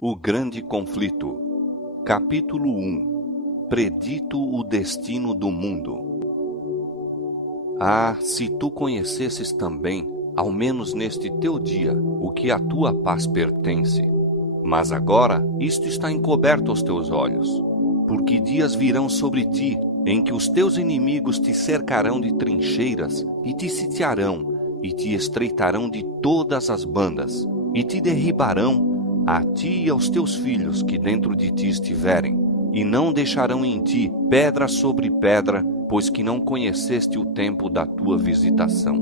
O Grande Conflito. Capítulo 1. Predito o destino do mundo. Ah, se tu conhecesses também, ao menos neste teu dia, o que à tua paz pertence. Mas agora isto está encoberto aos teus olhos, porque dias virão sobre ti, em que os teus inimigos te cercarão de trincheiras, e te sitiarão, e te estreitarão de todas as bandas, e te derribarão, a ti e aos teus filhos que dentro de ti estiverem, e não deixarão em ti pedra sobre pedra, pois que não conheceste o tempo da tua visitação.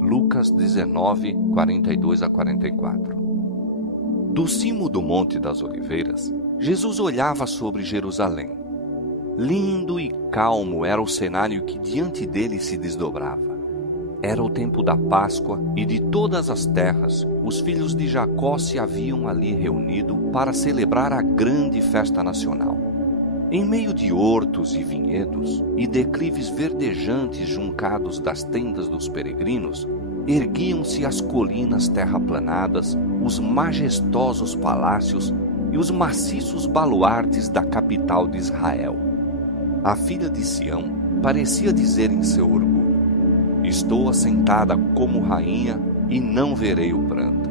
Lucas 19, 42-44. Do cimo do Monte das Oliveiras, Jesus olhava sobre Jerusalém. Lindo e calmo era o cenário que diante dele se desdobrava. Era o tempo da Páscoa e de todas as terras, os filhos de Jacó se haviam ali reunido para celebrar a grande festa nacional. Em meio de hortos e vinhedos e declives verdejantes juncados das tendas dos peregrinos, erguiam-se as colinas terraplanadas, os majestosos palácios e os maciços baluartes da capital de Israel. A filha de Sião parecia dizer em seu orgulho: estou assentada como rainha e não verei o pranto.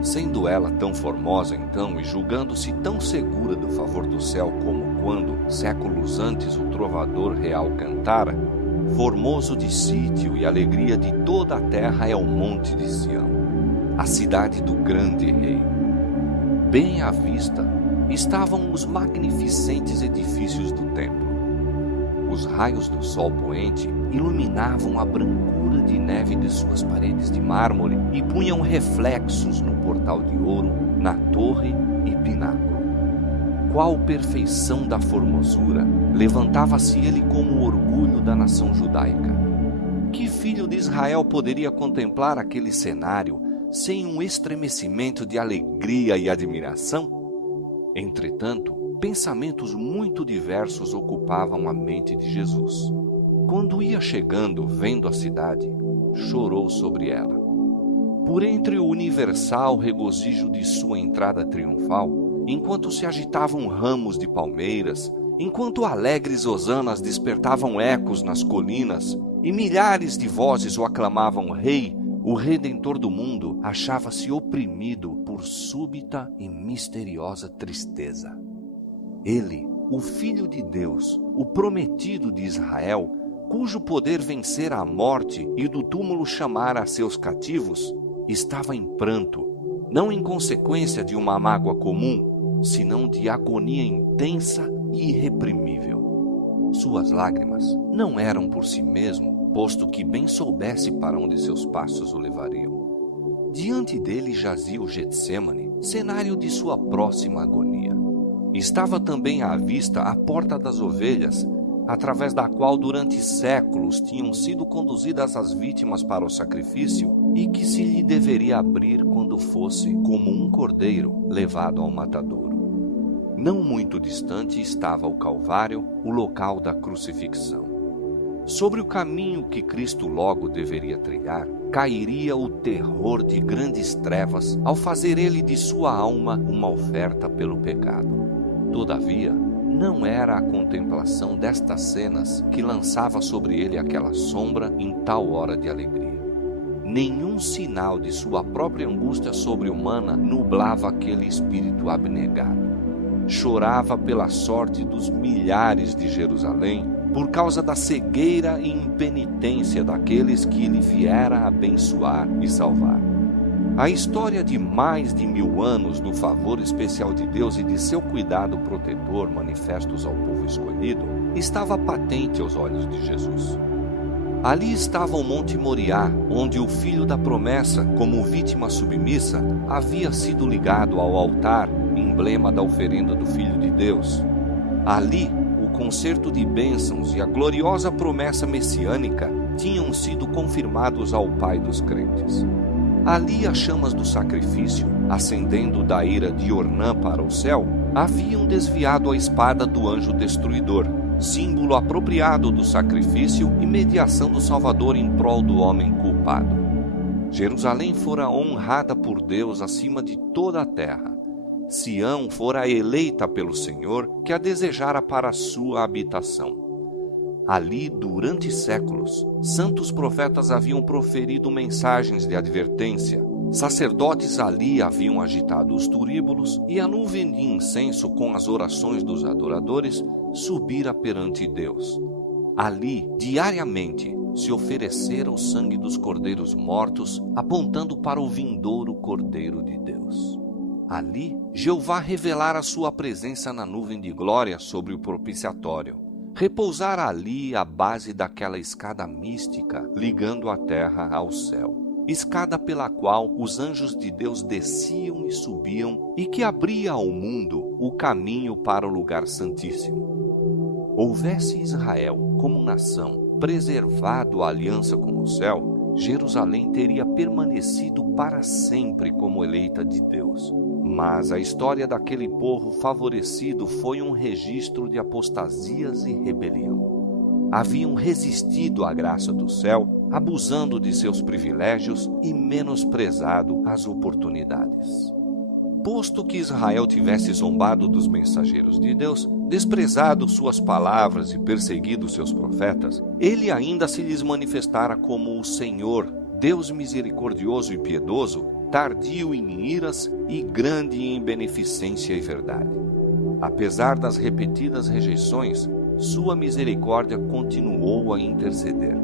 Sendo ela tão formosa então e julgando-se tão segura do favor do céu como quando, séculos antes, o trovador real cantara, formoso de sítio e alegria de toda a terra é o monte de Sião, a cidade do grande rei. Bem à vista estavam os magnificentes edifícios do templo. Os raios do sol poente iluminavam a brancura de neve de suas paredes de mármore e punham reflexos no portal de ouro, na torre e pináculo. Qual perfeição da formosura! Levantava-se ele como o orgulho da nação judaica. Que filho de Israel poderia contemplar aquele cenário sem um estremecimento de alegria e admiração? Entretanto, pensamentos muito diversos ocupavam a mente de Jesus. Quando ia chegando, vendo a cidade, chorou sobre ela. Por entre o universal regozijo de sua entrada triunfal, enquanto se agitavam ramos de palmeiras, enquanto alegres hosanas despertavam ecos nas colinas e milhares de vozes o aclamavam Rei, o Redentor do mundo, achava-se oprimido por súbita e misteriosa tristeza. Ele, o Filho de Deus, o prometido de Israel, cujo poder vencera a morte e do túmulo chamara a seus cativos, estava em pranto, não em consequência de uma mágoa comum, senão de agonia intensa e irreprimível. Suas lágrimas não eram por si mesmo, posto que bem soubesse para onde seus passos o levariam. Diante dele jazia o Getsêmani, cenário de sua próxima agonia. Estava também à vista a Porta das Ovelhas, através da qual durante séculos tinham sido conduzidas as vítimas para o sacrifício e que se lhe deveria abrir quando fosse, como um cordeiro, levado ao matadouro. Não muito distante estava o Calvário, o local da crucifixão. Sobre o caminho que Cristo logo deveria trilhar, cairia o terror de grandes trevas ao fazer ele de sua alma uma oferta pelo pecado. Todavia, não era a contemplação destas cenas que lançava sobre ele aquela sombra em tal hora de alegria. Nenhum sinal de sua própria angústia sobre-humana nublava aquele espírito abnegado. Chorava pela sorte dos milhares de Jerusalém, por causa da cegueira e impenitência daqueles que ele viera abençoar e salvar. A história de mais de 1000 anos do favor especial de Deus e de seu cuidado protetor manifestos ao povo escolhido estava patente aos olhos de Jesus. Ali estava o Monte Moriá, onde o filho da promessa, como vítima submissa, havia sido ligado ao altar, emblema da oferenda do Filho de Deus. Ali, o concerto de bênçãos e a gloriosa promessa messiânica tinham sido confirmados ao Pai dos crentes. Ali as chamas do sacrifício, ascendendo da ira de Ornã para o céu, haviam desviado a espada do anjo destruidor, símbolo apropriado do sacrifício e mediação do Salvador em prol do homem culpado. Jerusalém fora honrada por Deus acima de toda a terra, Sião fora eleita pelo Senhor, que a desejara para a sua habitação. Ali, durante séculos, santos profetas haviam proferido mensagens de advertência. Sacerdotes ali haviam agitado os turíbulos, e a nuvem de incenso com as orações dos adoradores subira perante Deus. Ali, diariamente, se oferecera o sangue dos cordeiros mortos, apontando para o vindouro Cordeiro de Deus. Ali, Jeová revelara sua presença na nuvem de glória sobre o propiciatório. Repousara ali a base daquela escada mística, ligando a terra ao céu. Escada pela qual os anjos de Deus desciam e subiam, e que abria ao mundo o caminho para o lugar santíssimo. Houvesse Israel, como nação, preservado a aliança com o céu, Jerusalém teria permanecido para sempre como eleita de Deus. Mas a história daquele povo favorecido foi um registro de apostasias e rebelião. Haviam resistido à graça do céu, abusando de seus privilégios e menosprezado as oportunidades. Posto que Israel tivesse zombado dos mensageiros de Deus, desprezado suas palavras e perseguido seus profetas, ele ainda se lhes manifestara como o Senhor, Deus misericordioso e piedoso, tardio em iras e grande em beneficência e verdade. Apesar das repetidas rejeições, sua misericórdia continuou a interceder.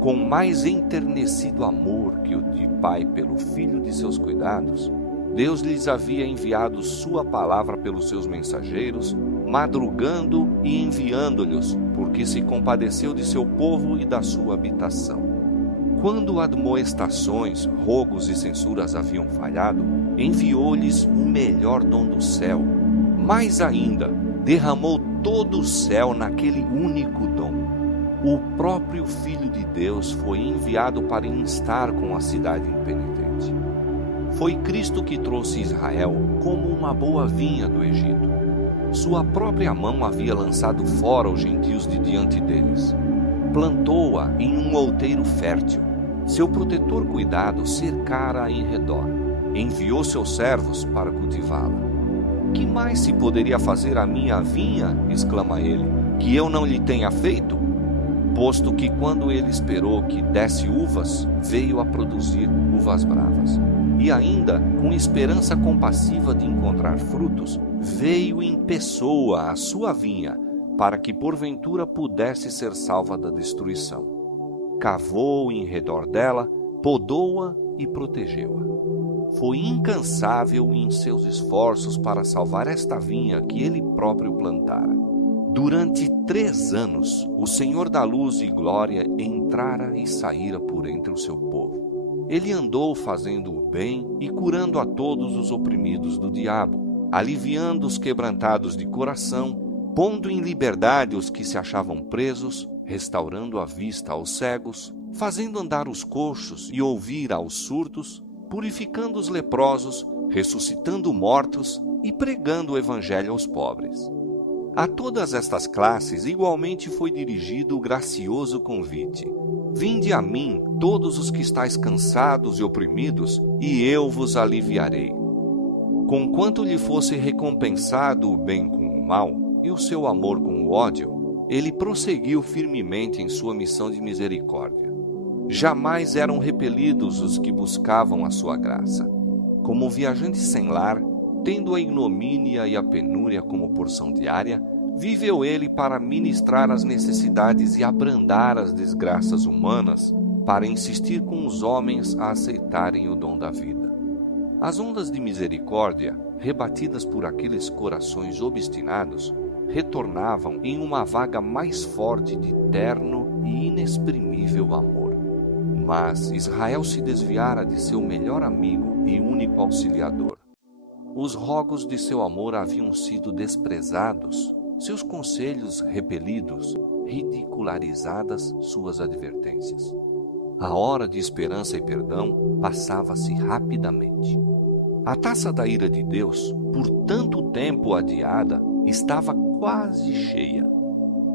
Com mais enternecido amor que o de pai pelo filho de seus cuidados, Deus lhes havia enviado sua palavra pelos seus mensageiros, madrugando e enviando-lhes, porque se compadeceu de seu povo e da sua habitação. Quando admoestações, rogos e censuras haviam falhado, enviou-lhes o melhor dom do céu. Mais ainda, derramou todo o céu naquele único dom. O próprio Filho de Deus foi enviado para instar com a cidade impenitente. Foi Cristo que trouxe Israel como uma boa vinha do Egito. Sua própria mão havia lançado fora os gentios de diante deles. Plantou-a em um outeiro fértil. Seu protetor cuidado cercara-a em redor. Enviou seus servos para cultivá-la. Que mais se poderia fazer à minha vinha, exclama ele, que eu não lhe tenha feito? Posto que quando ele esperou que desse uvas, veio a produzir uvas bravas. E ainda, com esperança compassiva de encontrar frutos, veio em pessoa à sua vinha, para que porventura pudesse ser salva da destruição. Cavou em redor dela, podou-a e protegeu-a. Foi incansável em seus esforços para salvar esta vinha que ele próprio plantara. Durante 3 anos, o Senhor da luz e glória entrara e saíra por entre o seu povo. Ele andou fazendo o bem e curando a todos os oprimidos do diabo, aliviando os quebrantados de coração, pondo em liberdade os que se achavam presos, restaurando a vista aos cegos, fazendo andar os coxos e ouvir aos surdos, purificando os leprosos, ressuscitando mortos e pregando o evangelho aos pobres. A todas estas classes igualmente foi dirigido o gracioso convite: vinde a mim, todos os que estáis cansados e oprimidos, e eu vos aliviarei. Conquanto lhe fosse recompensado o bem com o mal, e o seu amor com o ódio, ele prosseguiu firmemente em sua missão de misericórdia. Jamais eram repelidos os que buscavam a sua graça. Como viajante sem lar, tendo a ignomínia e a penúria como porção diária, viveu ele para ministrar as necessidades e abrandar as desgraças humanas, para insistir com os homens a aceitarem o dom da vida. As ondas de misericórdia, rebatidas por aqueles corações obstinados, retornavam em uma vaga mais forte de terno e inexprimível amor. Mas Israel se desviara de seu melhor amigo e único auxiliador. Os rogos de seu amor haviam sido desprezados, seus conselhos repelidos, ridicularizadas suas advertências. A hora de esperança e perdão passava-se rapidamente. A taça da ira de Deus, por tanto tempo adiada, estava quase cheia.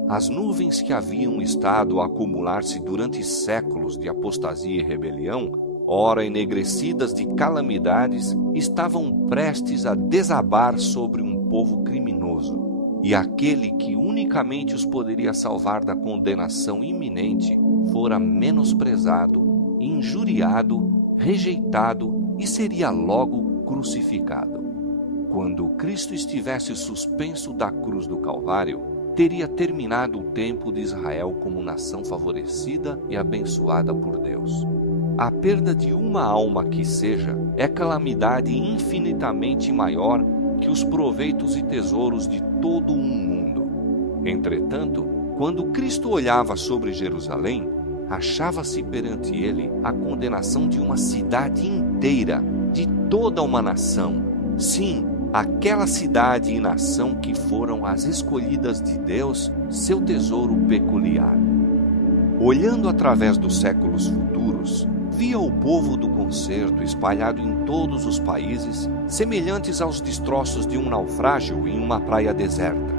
As nuvens que haviam estado a acumular-se durante séculos de apostasia e rebelião, ora enegrecidas de calamidades, estavam prestes a desabar sobre um povo criminoso. E aquele que unicamente os poderia salvar da condenação iminente fora menosprezado, injuriado, rejeitado e seria logo crucificado. Quando Cristo estivesse suspenso da cruz do Calvário, teria terminado o tempo de Israel como nação favorecida e abençoada por Deus. A perda de uma alma que seja é calamidade infinitamente maior que os proveitos e tesouros de todo um mundo. Entretanto, quando Cristo olhava sobre Jerusalém, achava-se perante ele a condenação de uma cidade inteira, de toda uma nação. Sim, aquela cidade e nação que foram as escolhidas de Deus, seu tesouro peculiar. Olhando através dos séculos futuros, via o povo do concerto espalhado em todos os países, semelhantes aos destroços de um naufrágio em uma praia deserta.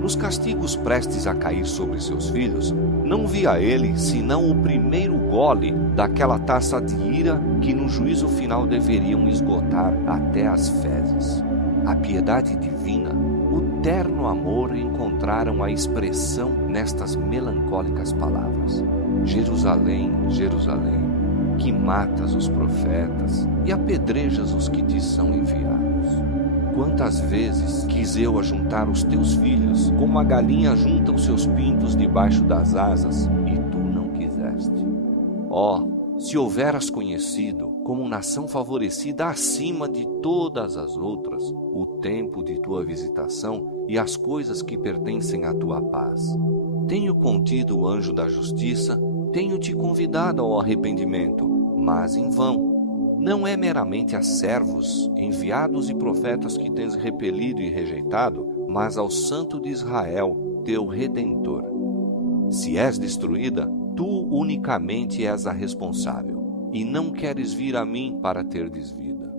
Nos castigos prestes a cair sobre seus filhos, não via ele senão o primeiro gole daquela taça de ira que no juízo final deveriam esgotar até as fezes. A piedade divina, o terno amor encontraram a expressão nestas melancólicas palavras: Jerusalém, Jerusalém, que matas os profetas e apedrejas os que te são enviados. Quantas vezes quis eu ajuntar os teus filhos, como a galinha junta os seus pintos debaixo das asas, e tu não quiseste. Se houveras conhecido, como nação favorecida acima de todas as outras, o tempo de tua visitação e as coisas que pertencem à tua paz. Tenho contido o anjo da justiça, tenho te convidado ao arrependimento, mas em vão. Não é meramente a servos, enviados e profetas que tens repelido e rejeitado, mas ao Santo de Israel, teu Redentor. Se és destruída, tu unicamente és a responsável, e não queres vir a mim para terdes vida.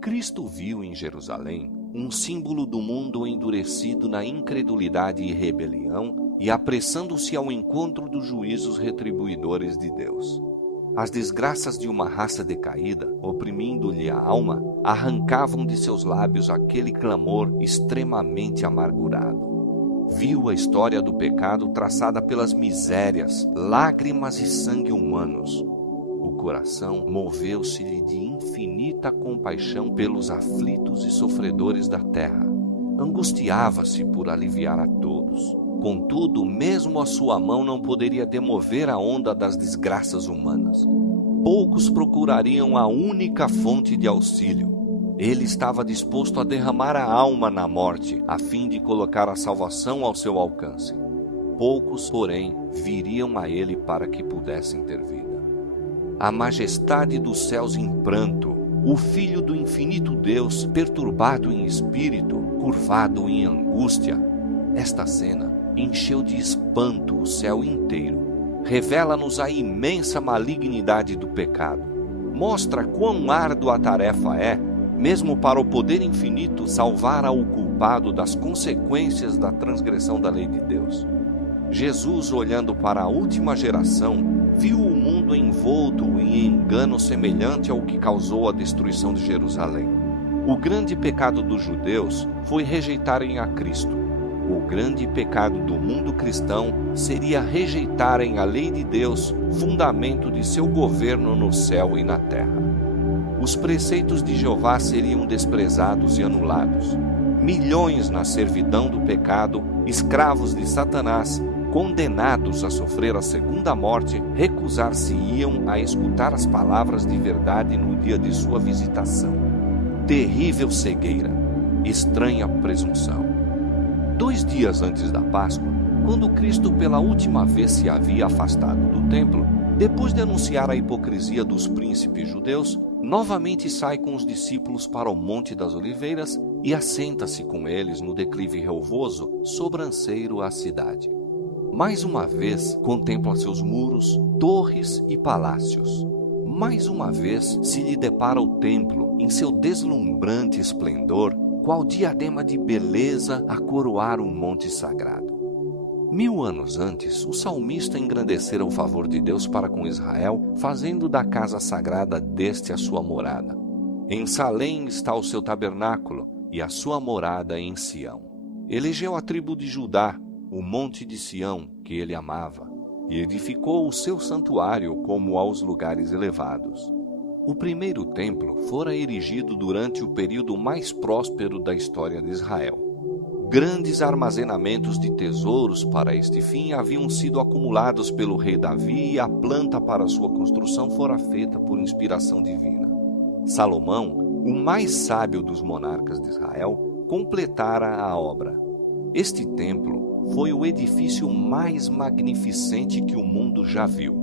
Cristo viu em Jerusalém um símbolo do mundo endurecido na incredulidade e rebelião e apressando-se ao encontro dos juízos retribuidores de Deus. As desgraças de uma raça decaída, oprimindo-lhe a alma, arrancavam de seus lábios aquele clamor extremamente amargurado. Viu a história do pecado traçada pelas misérias, lágrimas e sangue humanos. O coração moveu-se-lhe de infinita compaixão pelos aflitos e sofredores da terra. Angustiava-se por aliviar a todos. Contudo, mesmo a sua mão não poderia demover a onda das desgraças humanas. Poucos procurariam a única fonte de auxílio. Ele estava disposto a derramar a alma na morte, a fim de colocar a salvação ao seu alcance. Poucos, porém, viriam a ele para que pudessem ter vida. A majestade dos céus em pranto, o Filho do infinito Deus, perturbado em espírito, curvado em angústia. Esta cena encheu de espanto o céu inteiro. Revela-nos a imensa malignidade do pecado. Mostra quão árdua a tarefa é, mesmo para o poder infinito, salvar ao culpado das consequências da transgressão da lei de Deus. Jesus, olhando para a última geração, viu o mundo envolto em engano semelhante ao que causou a destruição de Jerusalém. O grande pecado dos judeus foi rejeitarem a Cristo. O grande pecado do mundo cristão seria rejeitarem a lei de Deus, fundamento de seu governo no céu e na terra. Os preceitos de Jeová seriam desprezados e anulados. Milhões na servidão do pecado, escravos de Satanás, condenados a sofrer a segunda morte, recusar-se-iam a escutar as palavras de verdade no dia de sua visitação. Terrível cegueira, estranha presunção. 2 dias antes da Páscoa, quando Cristo pela última vez se havia afastado do templo, depois de anunciar a hipocrisia dos príncipes judeus, novamente sai com os discípulos para o Monte das Oliveiras e assenta-se com eles no declive relvoso, sobranceiro à cidade. Mais uma vez contempla seus muros, torres e palácios. Mais uma vez se lhe depara o templo em seu deslumbrante esplendor, qual diadema de beleza a coroar um monte sagrado. 1000 anos antes, o salmista engrandecera o favor de Deus para com Israel, fazendo da casa sagrada deste a sua morada. Em Salém está o seu tabernáculo, e a sua morada em Sião. Elegeu a tribo de Judá, o monte de Sião, que ele amava, e edificou o seu santuário como aos lugares elevados. O primeiro templo fora erigido durante o período mais próspero da história de Israel. Grandes armazenamentos de tesouros para este fim haviam sido acumulados pelo rei Davi e a planta para sua construção fora feita por inspiração divina. Salomão, o mais sábio dos monarcas de Israel, completara a obra. Este templo foi o edifício mais magnificente que o mundo já viu.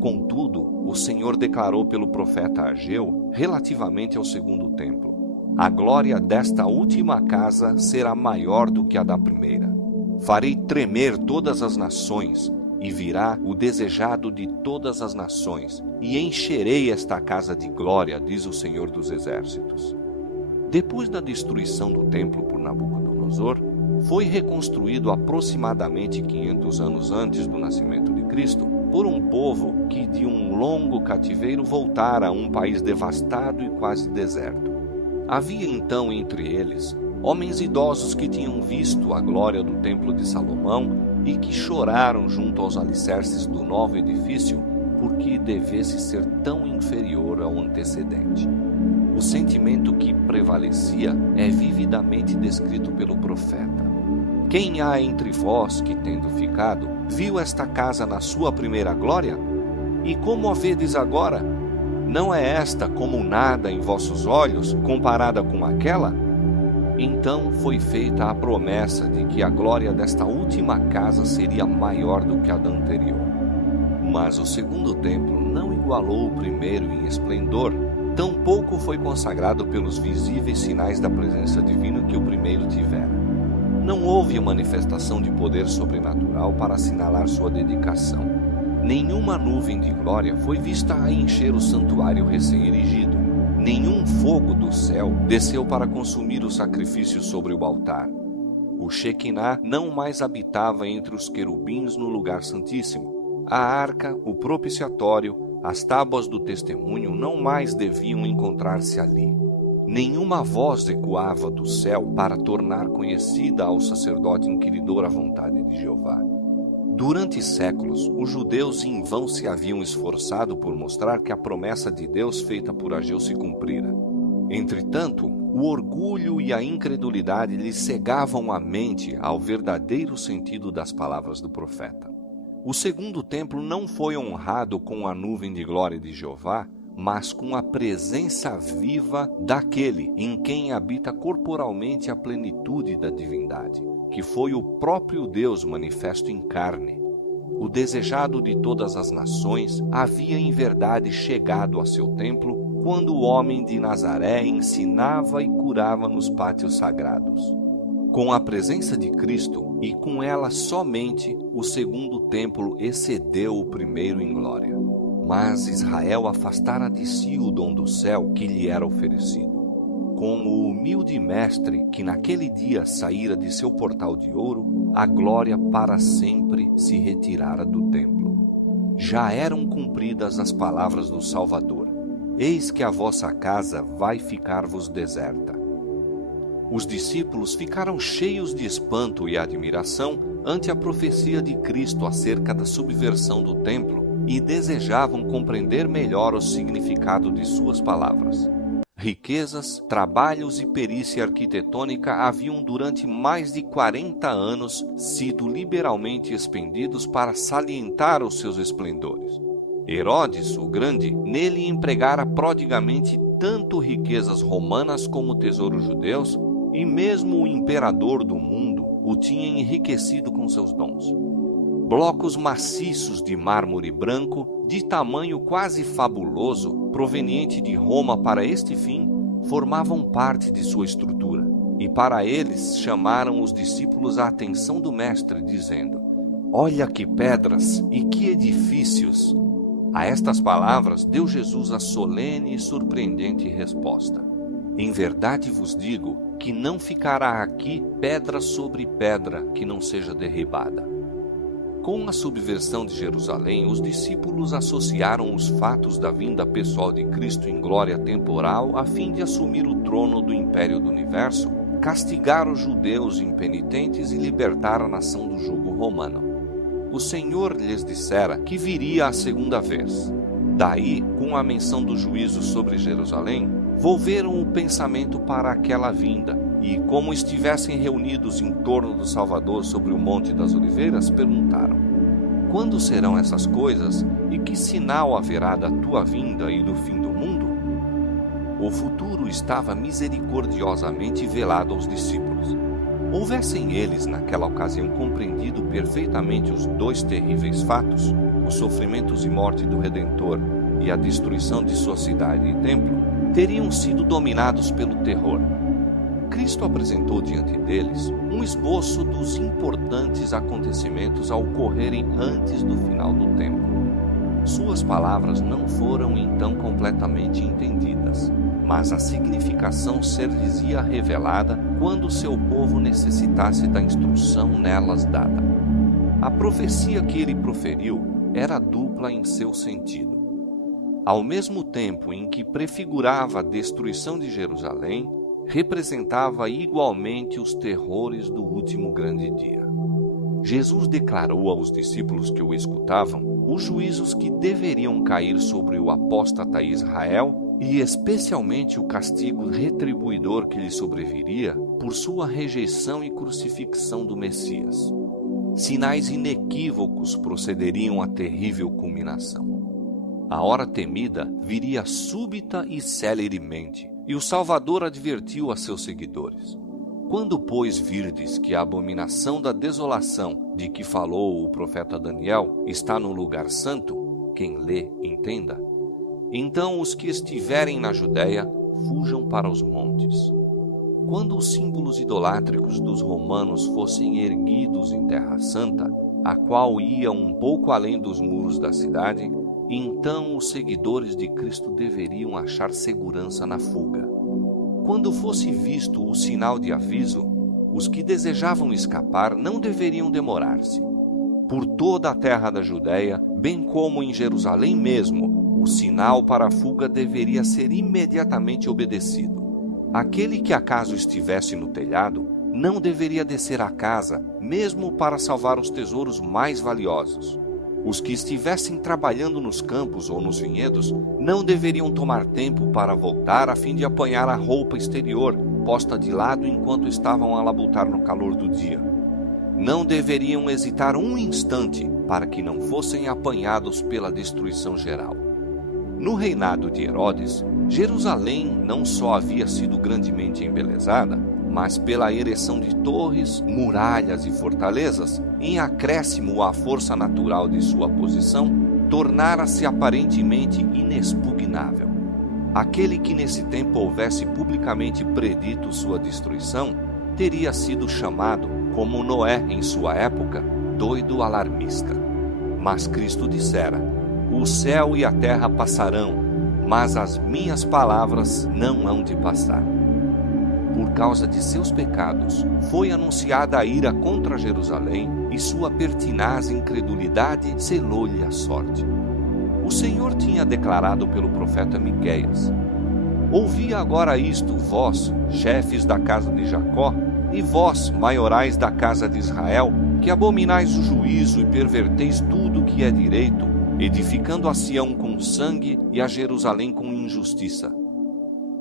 Contudo, o Senhor declarou pelo profeta Ageu relativamente ao segundo templo: a glória desta última casa será maior do que a da primeira. Farei tremer todas as nações, e virá o desejado de todas as nações, e encherei esta casa de glória, diz o Senhor dos Exércitos. Depois da destruição do templo por Nabucodonosor, foi reconstruído aproximadamente 500 anos antes do nascimento de Cristo, por um povo que de um longo cativeiro voltara a um país devastado e quase deserto. Havia então entre eles homens idosos que tinham visto a glória do templo de Salomão e que choraram junto aos alicerces do novo edifício porque devesse ser tão inferior ao antecedente. O sentimento que prevalecia é vividamente descrito pelo profeta: quem há entre vós que, tendo ficado, viu esta casa na sua primeira glória? E como a vedes agora? Não é esta como nada em vossos olhos, comparada com aquela? Então foi feita a promessa de que a glória desta última casa seria maior do que a da anterior. Mas o segundo templo não igualou o primeiro em esplendor, tampouco foi consagrado pelos visíveis sinais da presença divina que o primeiro tivera. Não houve a manifestação de poder sobrenatural para assinalar sua dedicação. Nenhuma nuvem de glória foi vista a encher o santuário recém-erigido. Nenhum fogo do céu desceu para consumir o sacrifício sobre o altar. O Shequiná não mais habitava entre os querubins no lugar santíssimo. A arca, o propiciatório, as tábuas do testemunho não mais deviam encontrar-se ali. Nenhuma voz ecoava do céu para tornar conhecida ao sacerdote inquiridor a vontade de Jeová. Durante séculos, os judeus em vão se haviam esforçado por mostrar que a promessa de Deus feita por Ageu se cumprira. Entretanto, o orgulho e a incredulidade lhes cegavam a mente ao verdadeiro sentido das palavras do profeta. O segundo templo não foi honrado com a nuvem de glória de Jeová, mas com a presença viva daquele em quem habita corporalmente a plenitude da divindade, que foi o próprio Deus manifesto em carne. O desejado de todas as nações havia em verdade chegado a seu templo quando o homem de Nazaré ensinava e curava nos pátios sagrados. Com a presença de Cristo e com ela somente, o segundo templo excedeu o primeiro em glória. Mas Israel afastara de si o dom do céu que lhe era oferecido. Como o humilde mestre que naquele dia saíra de seu portal de ouro, a glória para sempre se retirara do templo. Já eram cumpridas as palavras do Salvador: eis que a vossa casa vai ficar-vos deserta. Os discípulos ficaram cheios de espanto e admiração ante a profecia de Cristo acerca da subversão do templo e desejavam compreender melhor o significado de suas palavras. Riquezas, trabalhos e perícia arquitetônica haviam durante mais de 40 anos sido liberalmente expendidos para salientar os seus esplendores. Herodes, o Grande, nele empregara prodigamente tanto riquezas romanas como tesouros judeus, e mesmo o imperador do mundo o tinha enriquecido com seus dons. Blocos maciços de mármore branco, de tamanho quase fabuloso, proveniente de Roma para este fim, formavam parte de sua estrutura. E para eles chamaram os discípulos a atenção do Mestre, dizendo: olha que pedras e que edifícios! A estas palavras deu Jesus a solene e surpreendente resposta: em verdade vos digo que não ficará aqui pedra sobre pedra que não seja derribada. Com a subversão de Jerusalém, os discípulos associaram os fatos da vinda pessoal de Cristo em glória temporal a fim de assumir o trono do império do universo, castigar os judeus impenitentes e libertar a nação do jugo romano. O Senhor lhes dissera que viria a segunda vez. Daí, com a menção do juízo sobre Jerusalém, volveram o pensamento para aquela vinda e, como estivessem reunidos em torno do Salvador sobre o Monte das Oliveiras, perguntaram: quando serão essas coisas e que sinal haverá da tua vinda e do fim do mundo? O futuro estava misericordiosamente velado aos discípulos. Houvessem eles, naquela ocasião, compreendido perfeitamente os dois terríveis fatos, os sofrimentos e morte do Redentor e a destruição de sua cidade e templo, teriam sido dominados pelo terror. Cristo apresentou diante deles um esboço dos importantes acontecimentos a ocorrerem antes do final do tempo. Suas palavras não foram então completamente entendidas, mas a significação ser-lhes-ia revelada quando seu povo necessitasse da instrução nelas dada. A profecia que ele proferiu era dupla em seu sentido. Ao mesmo tempo em que prefigurava a destruição de Jerusalém, representava igualmente os terrores do último grande dia. Jesus declarou aos discípulos que o escutavam os juízos que deveriam cair sobre o apóstata Israel e especialmente o castigo retribuidor que lhe sobreviria por sua rejeição e crucifixão do Messias. Sinais inequívocos procederiam à terrível culminação. A hora temida viria súbita e celeremente, e o Salvador advertiu a seus seguidores: quando, pois, virdes que a abominação da desolação de que falou o profeta Daniel está no lugar santo, quem lê, entenda, então os que estiverem na Judéia fujam para os montes. Quando os símbolos idolátricos dos romanos fossem erguidos em terra santa, a qual ia um pouco além dos muros da cidade, então os seguidores de Cristo deveriam achar segurança na fuga. Quando fosse visto o sinal de aviso, os que desejavam escapar não deveriam demorar-se. Por toda a terra da Judéia, bem como em Jerusalém mesmo, o sinal para a fuga deveria ser imediatamente obedecido. Aquele que acaso estivesse no telhado não deveria descer à casa, mesmo para salvar os tesouros mais valiosos. Os que estivessem trabalhando nos campos ou nos vinhedos não deveriam tomar tempo para voltar a fim de apanhar a roupa exterior, posta de lado enquanto estavam a labutar no calor do dia. Não deveriam hesitar um instante para que não fossem apanhados pela destruição geral. No reinado de Herodes, Jerusalém não só havia sido grandemente embelezada, mas pela ereção de torres, muralhas e fortalezas, em acréscimo à força natural de sua posição, tornara-se aparentemente inexpugnável. Aquele que nesse tempo houvesse publicamente predito sua destruição, teria sido chamado, como Noé em sua época, doido alarmista. Mas Cristo dissera: o céu e a terra passarão, mas as minhas palavras não hão de passar. Por causa de seus pecados, foi anunciada a ira contra Jerusalém e sua pertinaz incredulidade selou-lhe a sorte. O Senhor tinha declarado pelo profeta Miqueias: ouvi agora isto, vós, chefes da casa de Jacó, e vós, maiorais da casa de Israel, que abominais o juízo e perverteis tudo o que é direito, edificando a Sião com sangue e a Jerusalém com injustiça.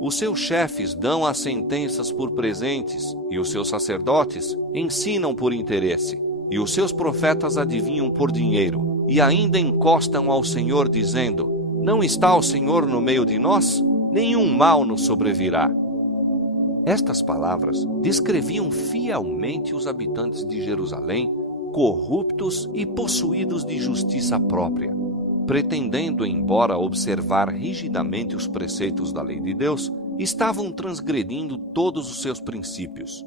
Os seus chefes dão as sentenças por presentes, e os seus sacerdotes ensinam por interesse, e os seus profetas adivinham por dinheiro, e ainda encostam ao Senhor, dizendo: não está o Senhor no meio de nós? Nenhum mal nos sobrevirá. Estas palavras descreviam fielmente os habitantes de Jerusalém, corruptos e possuídos de justiça própria, pretendendo, embora observar rigidamente os preceitos da lei de Deus, estavam transgredindo todos os seus princípios.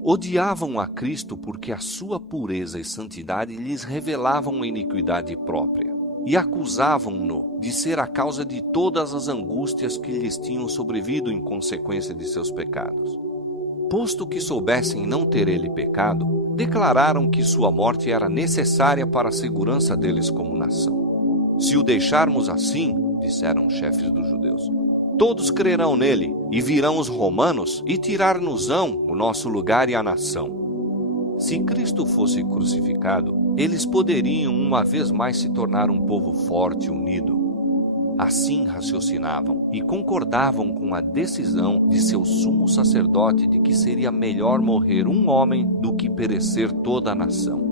Odiavam a Cristo porque a sua pureza e santidade lhes revelavam a iniquidade própria, e acusavam-no de ser a causa de todas as angústias que lhes tinham sobrevido em consequência de seus pecados. Posto que soubessem não ter ele pecado, declararam que sua morte era necessária para a segurança deles como nação. Se o deixarmos assim, disseram os chefes dos judeus, todos crerão nele, e virão os romanos e tirar-nos-ão o nosso lugar e a nação. Se Cristo fosse crucificado, eles poderiam uma vez mais se tornar um povo forte e unido. Assim raciocinavam e concordavam com a decisão de seu sumo sacerdote de que seria melhor morrer um homem do que perecer toda a nação.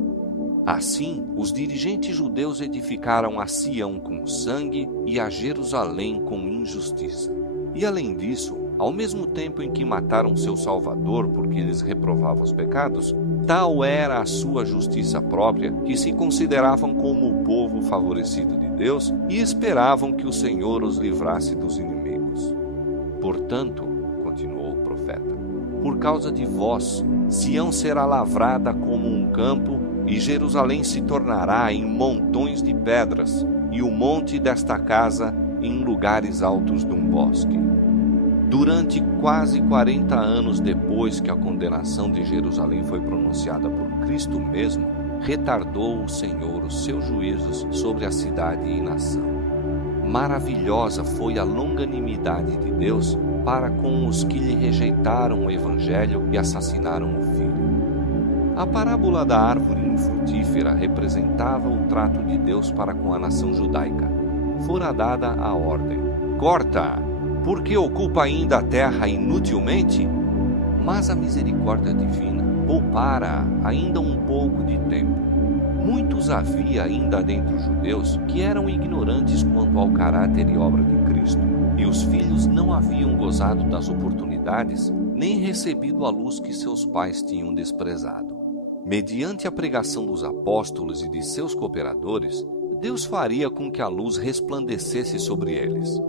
Assim, os dirigentes judeus edificaram a Sião com sangue e a Jerusalém com injustiça. E além disso, ao mesmo tempo em que mataram seu Salvador porque lhes reprovava os pecados, tal era a sua justiça própria que se consideravam como o povo favorecido de Deus e esperavam que o Senhor os livrasse dos inimigos. Portanto, continuou o profeta, por causa de vós, Sião será lavrada como um campo e Jerusalém se tornará em montões de pedras e o monte desta casa em lugares altos de um bosque. Durante quase 40 anos depois que a condenação de Jerusalém foi pronunciada por Cristo mesmo, retardou o Senhor os seus juízos sobre a cidade e nação. Maravilhosa foi a longanimidade de Deus para com os que lhe rejeitaram o Evangelho e assassinaram o Filho. A parábola da árvore infrutífera representava o trato de Deus para com a nação judaica. Fora dada a ordem: corta! Porque ocupa ainda a terra inutilmente? Mas a misericórdia divina poupara ainda um pouco de tempo. Muitos havia ainda dentre os judeus que eram ignorantes quanto ao caráter e obra de Cristo, e os filhos não haviam gozado das oportunidades, nem recebido a luz que seus pais tinham desprezado. Mediante a pregação dos apóstolos e de seus cooperadores, Deus faria com que a luz resplandecesse sobre eles.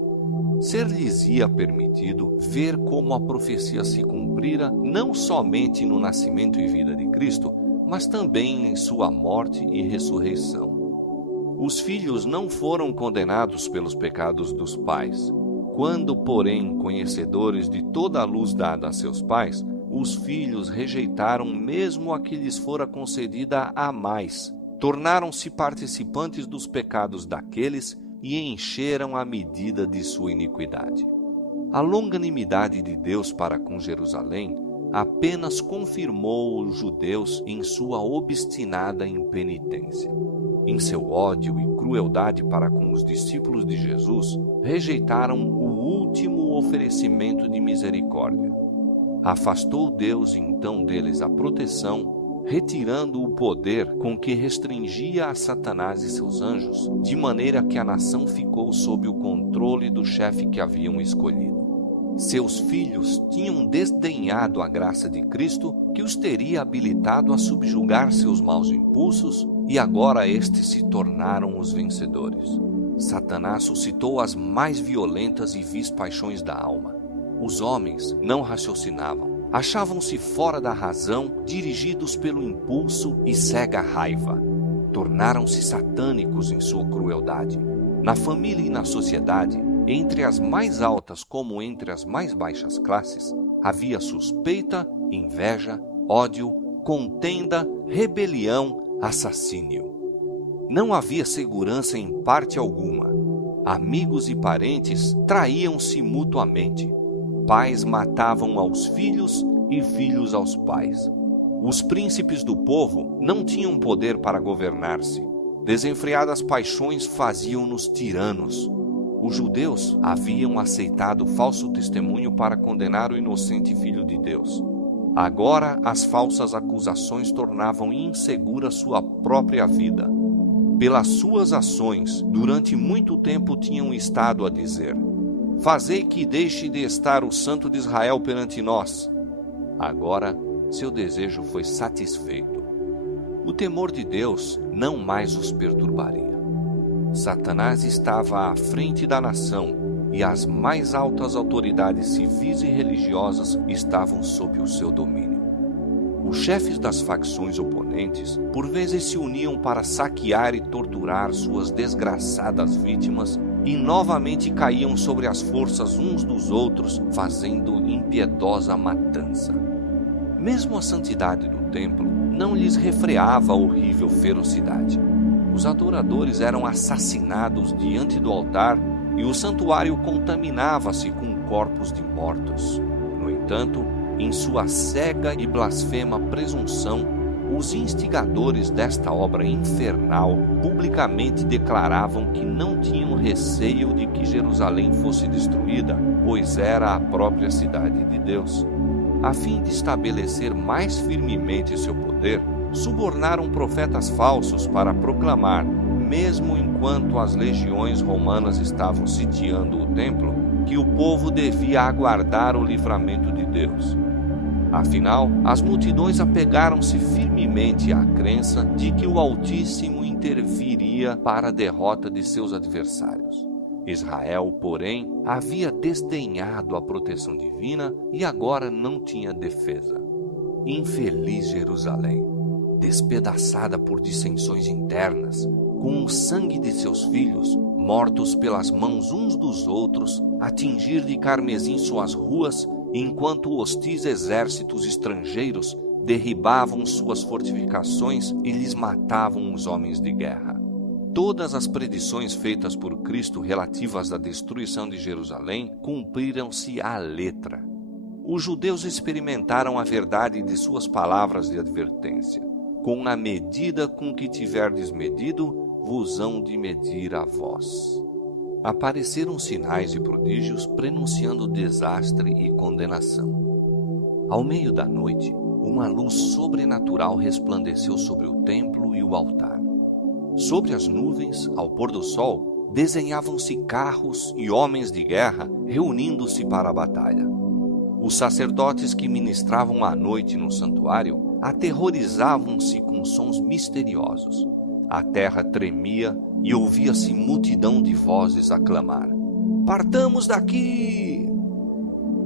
Ser-lhes-ia permitido ver como a profecia se cumprira não somente no nascimento e vida de Cristo, mas também em sua morte e ressurreição. Os filhos não foram condenados pelos pecados dos pais. Quando, porém, conhecedores de toda a luz dada a seus pais, os filhos rejeitaram mesmo a que lhes fora concedida a mais, tornaram-se participantes dos pecados daqueles e encheram a medida de sua iniquidade. A longanimidade de Deus para com Jerusalém apenas confirmou os judeus em sua obstinada impenitência. Em seu ódio e crueldade para com os discípulos de Jesus, rejeitaram o último oferecimento de misericórdia. Afastou Deus então deles a proteção, retirando o poder com que restringia a Satanás e seus anjos, de maneira que a nação ficou sob o controle do chefe que haviam escolhido. Seus filhos tinham desdenhado a graça de Cristo, que os teria habilitado a subjugar seus maus impulsos, e agora estes se tornaram os vencedores. Satanás suscitou as mais violentas e vis paixões da alma. Os homens não raciocinavam. Achavam-se fora da razão, dirigidos pelo impulso e cega raiva. Tornaram-se satânicos em sua crueldade. Na família e na sociedade, entre as mais altas como entre as mais baixas classes, havia suspeita, inveja, ódio, contenda, rebelião, assassínio. Não havia segurança em parte alguma. Amigos e parentes traíam-se mutuamente. Pais matavam aos filhos e filhos aos pais. Os príncipes do povo não tinham poder para governar-se. Desenfreadas paixões faziam-nos tiranos. Os judeus haviam aceitado falso testemunho para condenar o inocente Filho de Deus. Agora as falsas acusações tornavam insegura sua própria vida. Pelas suas ações, durante muito tempo tinham estado a dizer: fazei que deixe de estar o Santo de Israel perante nós. Agora, seu desejo foi satisfeito. O temor de Deus não mais os perturbaria. Satanás estava à frente da nação e as mais altas autoridades civis e religiosas estavam sob o seu domínio. Os chefes das facções oponentes, por vezes, se uniam para saquear e torturar suas desgraçadas vítimas e novamente caíam sobre as forças uns dos outros, fazendo impiedosa matança. Mesmo a santidade do templo não lhes refreava a horrível ferocidade. Os adoradores eram assassinados diante do altar e o santuário contaminava-se com corpos de mortos. No entanto, em sua cega e blasfema presunção, os instigadores desta obra infernal publicamente declaravam que não tinham receio de que Jerusalém fosse destruída, pois era a própria cidade de Deus. A fim de estabelecer mais firmemente seu poder, subornaram profetas falsos para proclamar, mesmo enquanto as legiões romanas estavam sitiando o templo, que o povo devia aguardar o livramento de Deus. Afinal, as multidões apegaram-se firmemente à crença de que o Altíssimo interviria para a derrota de seus adversários. Israel, porém, havia desdenhado a proteção divina e agora não tinha defesa. Infeliz Jerusalém, despedaçada por dissensões internas, com o sangue de seus filhos, mortos pelas mãos uns dos outros, a tingir de carmesim suas ruas, enquanto hostis exércitos estrangeiros derribavam suas fortificações e lhes matavam os homens de guerra. Todas as predições feitas por Cristo relativas à destruição de Jerusalém cumpriram-se à letra. Os judeus experimentaram a verdade de suas palavras de advertência. Com a medida com que tiverdes medido, vos hão de medir a vós. Apareceram sinais e prodígios prenunciando desastre e condenação. Ao meio da noite, uma luz sobrenatural resplandeceu sobre o templo e o altar. Sobre as nuvens, ao pôr do sol, desenhavam-se carros e homens de guerra reunindo-se para a batalha. Os sacerdotes que ministravam à noite no santuário aterrorizavam-se com sons misteriosos. A terra tremia e ouvia-se multidão de vozes a clamar: "Partamos daqui!"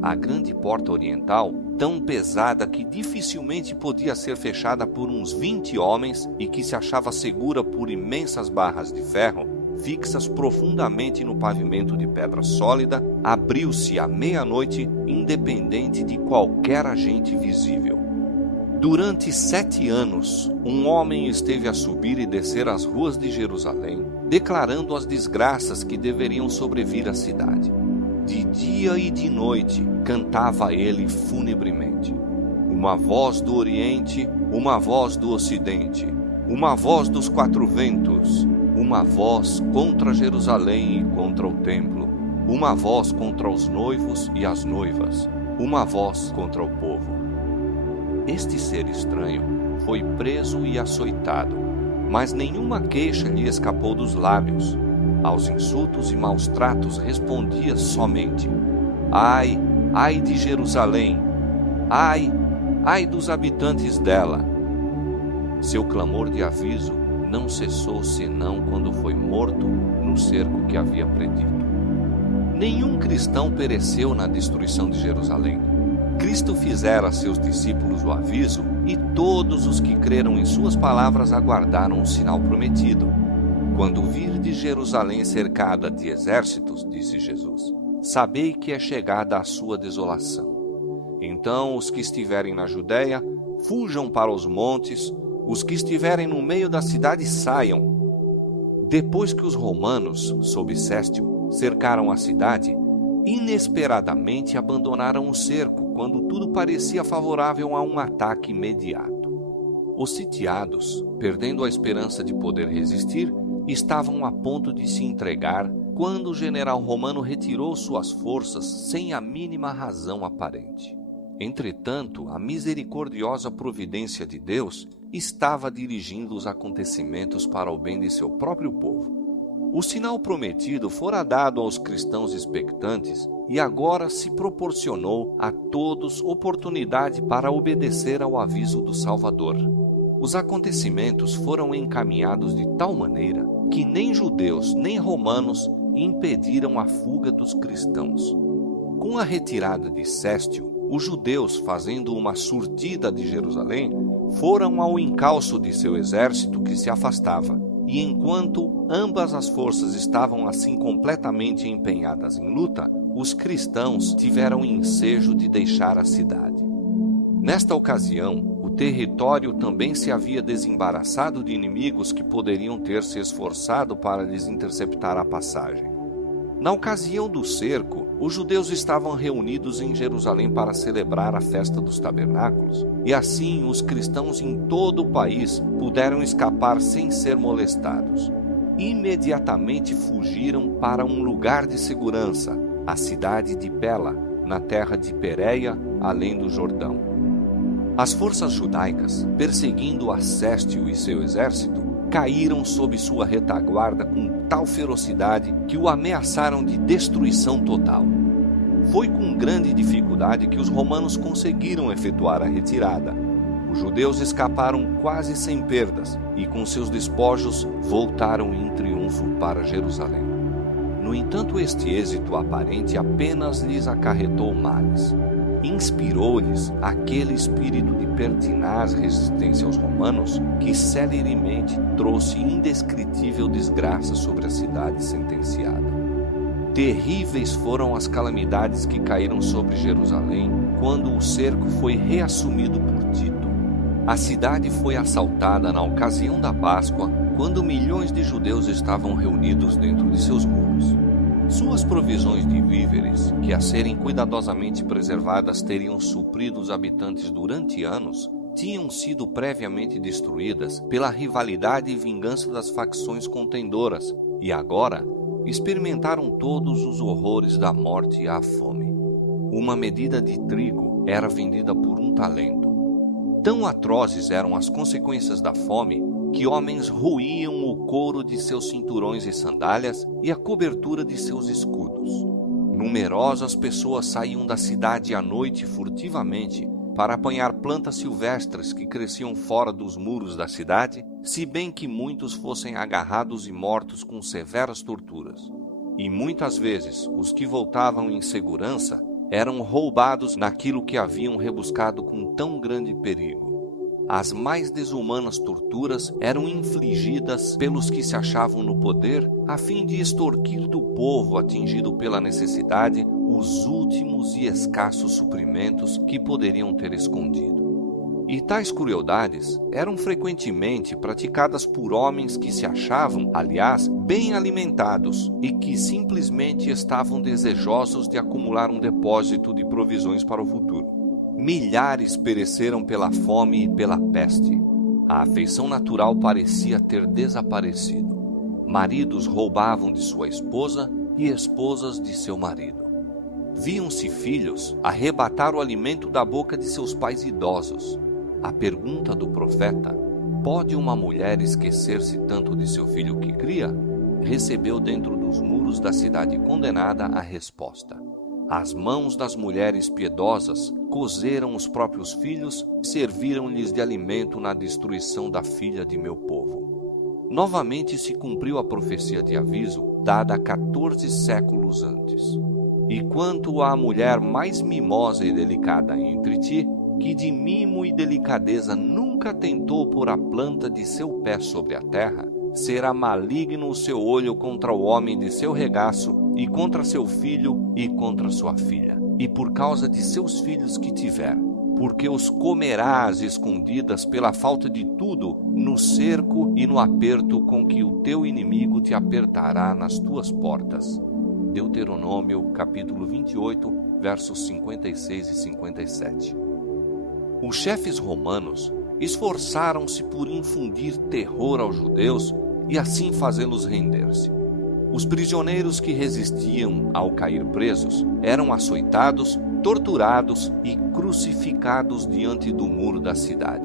A grande porta oriental, tão pesada que dificilmente podia ser fechada por uns 20 homens e que se achava segura por imensas barras de ferro, fixas profundamente no pavimento de pedra sólida, abriu-se à meia-noite, independente de qualquer agente visível. Durante 7 anos, um homem esteve a subir e descer as ruas de Jerusalém, declarando as desgraças que deveriam sobrevir à cidade. De dia e de noite, cantava ele funebremente. Uma voz do Oriente, uma voz do Ocidente, uma voz dos 4 ventos, uma voz contra Jerusalém e contra o templo, uma voz contra os noivos e as noivas, uma voz contra o povo. Este ser estranho foi preso e açoitado, mas nenhuma queixa lhe escapou dos lábios. Aos insultos e maus tratos respondia somente: "Ai, ai de Jerusalém! Ai, ai dos habitantes dela!" Seu clamor de aviso não cessou senão quando foi morto no cerco que havia predito. Nenhum cristão pereceu na destruição de Jerusalém. Cristo fizera a seus discípulos o aviso e todos os que creram em suas palavras aguardaram o sinal prometido. "Quando virdes Jerusalém cercada de exércitos", disse Jesus, "sabei que é chegada a sua desolação. Então os que estiverem na Judéia, fujam para os montes, os que estiverem no meio da cidade saiam." Depois que os romanos, sob Séstio, cercaram a cidade, inesperadamente abandonaram o cerco quando tudo parecia favorável a um ataque imediato. Os sitiados, perdendo a esperança de poder resistir, estavam a ponto de se entregar quando o general romano retirou suas forças sem a mínima razão aparente. Entretanto, a misericordiosa providência de Deus estava dirigindo os acontecimentos para o bem de seu próprio povo. O sinal prometido fora dado aos cristãos expectantes e agora se proporcionou a todos oportunidade para obedecer ao aviso do Salvador. Os acontecimentos foram encaminhados de tal maneira que nem judeus nem romanos impediram a fuga dos cristãos. Com a retirada de Séstio, os judeus, fazendo uma surtida de Jerusalém, foram ao encalço de seu exército que se afastava. E enquanto ambas as forças estavam assim completamente empenhadas em luta, os cristãos tiveram ensejo de deixar a cidade. Nesta ocasião, o território também se havia desembaraçado de inimigos que poderiam ter se esforçado para lhes interceptar a passagem. Na ocasião do cerco, os judeus estavam reunidos em Jerusalém para celebrar a festa dos tabernáculos, e assim os cristãos em todo o país puderam escapar sem ser molestados. Imediatamente fugiram para um lugar de segurança, a cidade de Pela, na terra de Pérea, além do Jordão. As forças judaicas, perseguindo Acéstio e seu exército, caíram sob sua retaguarda com tal ferocidade que o ameaçaram de destruição total. Foi com grande dificuldade que os romanos conseguiram efetuar a retirada. Os judeus escaparam quase sem perdas e, com seus despojos, voltaram em triunfo para Jerusalém. No entanto, este êxito aparente apenas lhes acarretou males. Inspirou-lhes aquele espírito de pertinaz resistência aos romanos que celeremente trouxe indescritível desgraça sobre a cidade sentenciada. Terríveis foram as calamidades que caíram sobre Jerusalém quando o cerco foi reassumido por Tito. A cidade foi assaltada na ocasião da Páscoa, quando milhões de judeus estavam reunidos dentro de seus muros. Suas provisões de víveres, que a serem cuidadosamente preservadas teriam suprido os habitantes durante anos, tinham sido previamente destruídas pela rivalidade e vingança das facções contendoras, e agora experimentaram todos os horrores da morte e a fome. Uma medida de trigo era vendida por 1 talento. Tão atrozes eram as consequências da fome que homens roíam o couro de seus cinturões e sandálias e a cobertura de seus escudos. Numerosas pessoas saíam da cidade à noite furtivamente para apanhar plantas silvestres que cresciam fora dos muros da cidade, se bem que muitos fossem agarrados e mortos com severas torturas. E muitas vezes os que voltavam em segurança eram roubados naquilo que haviam rebuscado com tão grande perigo. As mais desumanas torturas eram infligidas pelos que se achavam no poder, a fim de extorquir do povo atingido pela necessidade os últimos e escassos suprimentos que poderiam ter escondido. E tais crueldades eram frequentemente praticadas por homens que se achavam, aliás, bem alimentados e que simplesmente estavam desejosos de acumular um depósito de provisões para o futuro. Milhares pereceram pela fome e pela peste. A afeição natural parecia ter desaparecido. Maridos roubavam de sua esposa e esposas de seu marido. Viam-se filhos arrebatar o alimento da boca de seus pais idosos. A pergunta do profeta, pode uma mulher esquecer-se tanto de seu filho que cria? Recebeu dentro dos muros da cidade condenada a resposta. As mãos das mulheres piedosas cozeram os próprios filhos e serviram-lhes de alimento na destruição da filha de meu povo. Novamente se cumpriu a profecia de aviso dada 14 séculos antes. E quanto à mulher mais mimosa e delicada entre ti, que de mimo e delicadeza nunca tentou pôr a planta de seu pé sobre a terra, será maligno o seu olho contra o homem de seu regaço, e contra seu filho e contra sua filha, e por causa de seus filhos que tiver, porque os comerás escondidas pela falta de tudo, no cerco e no aperto com que o teu inimigo te apertará nas tuas portas. Deuteronômio, capítulo 28, versos 56 e 57. Os chefes romanos esforçaram-se por infundir terror aos judeus e assim fazê-los render-se. Os prisioneiros que resistiam ao cair presos eram açoitados, torturados e crucificados diante do muro da cidade.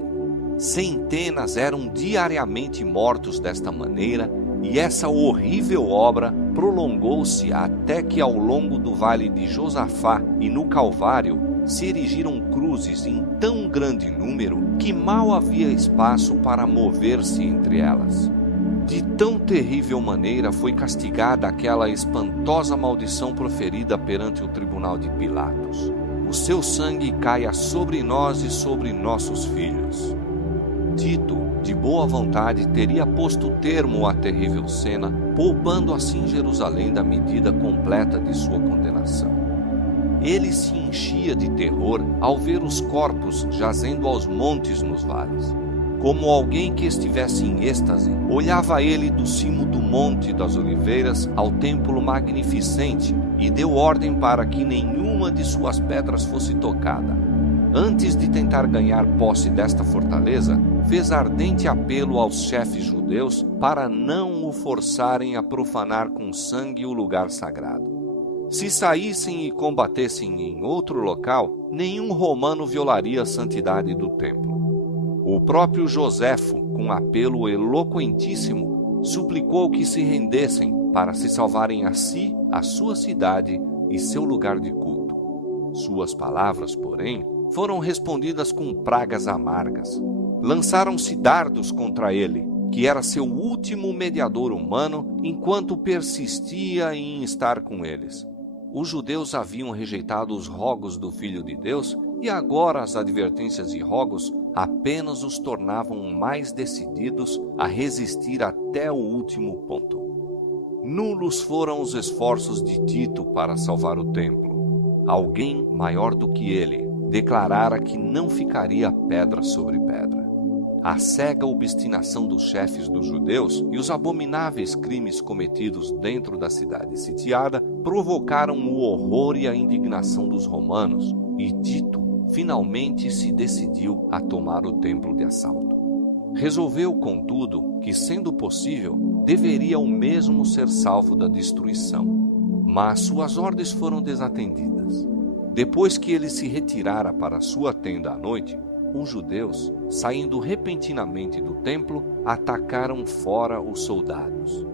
Centenas eram diariamente mortos desta maneira, e essa horrível obra prolongou-se até que ao longo do vale de Josafá e no Calvário se erigiram cruzes em tão grande número que mal havia espaço para mover-se entre elas. De tão terrível maneira foi castigada aquela espantosa maldição proferida perante o tribunal de Pilatos. O seu sangue caia sobre nós e sobre nossos filhos. Tito, de boa vontade, teria posto termo à terrível cena, poupando assim Jerusalém da medida completa de sua condenação. Ele se enchia de terror ao ver os corpos jazendo aos montes nos vales. Como alguém que estivesse em êxtase, olhava ele do cimo do Monte das Oliveiras ao templo magnificente e deu ordem para que nenhuma de suas pedras fosse tocada. Antes de tentar ganhar posse desta fortaleza, fez ardente apelo aos chefes judeus para não o forçarem a profanar com sangue o lugar sagrado. Se saíssem e combatessem em outro local, nenhum romano violaria a santidade do templo. O próprio Joséfo, com apelo eloquentíssimo, suplicou que se rendessem para se salvarem a si, a sua cidade e seu lugar de culto. Suas palavras, porém, foram respondidas com pragas amargas. Lançaram-se dardos contra ele, que era seu último mediador humano, enquanto persistia em estar com eles. Os judeus haviam rejeitado os rogos do Filho de Deus e agora as advertências e rogos apenas os tornavam mais decididos a resistir até o último ponto. Nulos foram os esforços de Tito para salvar o templo. Alguém maior do que ele declarara que não ficaria pedra sobre pedra. A cega obstinação dos chefes dos judeus e os abomináveis crimes cometidos dentro da cidade sitiada provocaram o horror e a indignação dos romanos, e Tito finalmente se decidiu a tomar o templo de assalto. Resolveu, contudo, que, sendo possível, deveria o mesmo ser salvo da destruição. Mas suas ordens foram desatendidas. Depois que ele se retirara para sua tenda à noite, os judeus, saindo repentinamente do templo, atacaram fora os soldados.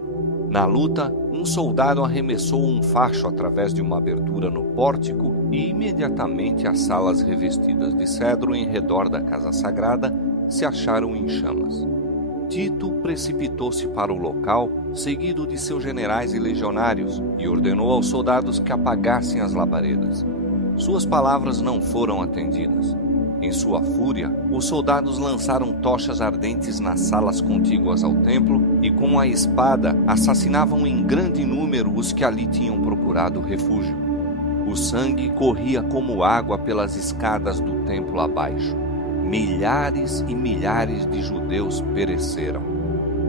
Na luta, um soldado arremessou um facho através de uma abertura no pórtico e imediatamente as salas revestidas de cedro em redor da casa sagrada se acharam em chamas. Tito precipitou-se para o local, seguido de seus generais e legionários, e ordenou aos soldados que apagassem as labaredas. Suas palavras não foram atendidas. Em sua fúria, os soldados lançaram tochas ardentes nas salas contíguas ao templo e, com a espada, assassinavam em grande número os que ali tinham procurado refúgio. O sangue corria como água pelas escadas do templo abaixo. Milhares e milhares de judeus pereceram.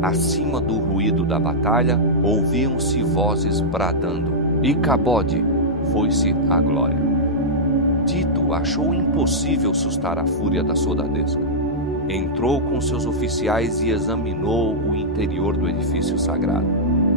Acima do ruído da batalha, ouviam-se vozes bradando: Icabode, foi-se a glória. Tito achou impossível sustar a fúria da soldadesca. Entrou com seus oficiais e examinou o interior do edifício sagrado.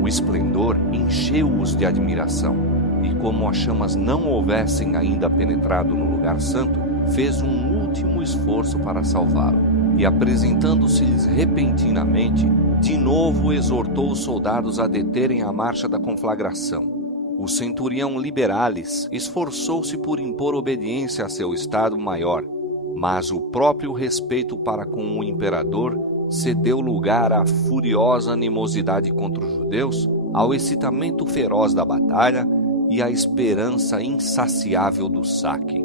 O esplendor encheu-os de admiração, e como as chamas não houvessem ainda penetrado no lugar santo, fez um último esforço para salvá-lo, e apresentando-se-lhes repentinamente, de novo exortou os soldados a deterem a marcha da conflagração. O centurião Liberalis esforçou-se por impor obediência a seu estado maior, mas o próprio respeito para com o imperador cedeu lugar à furiosa animosidade contra os judeus, ao excitamento feroz da batalha e à esperança insaciável do saque.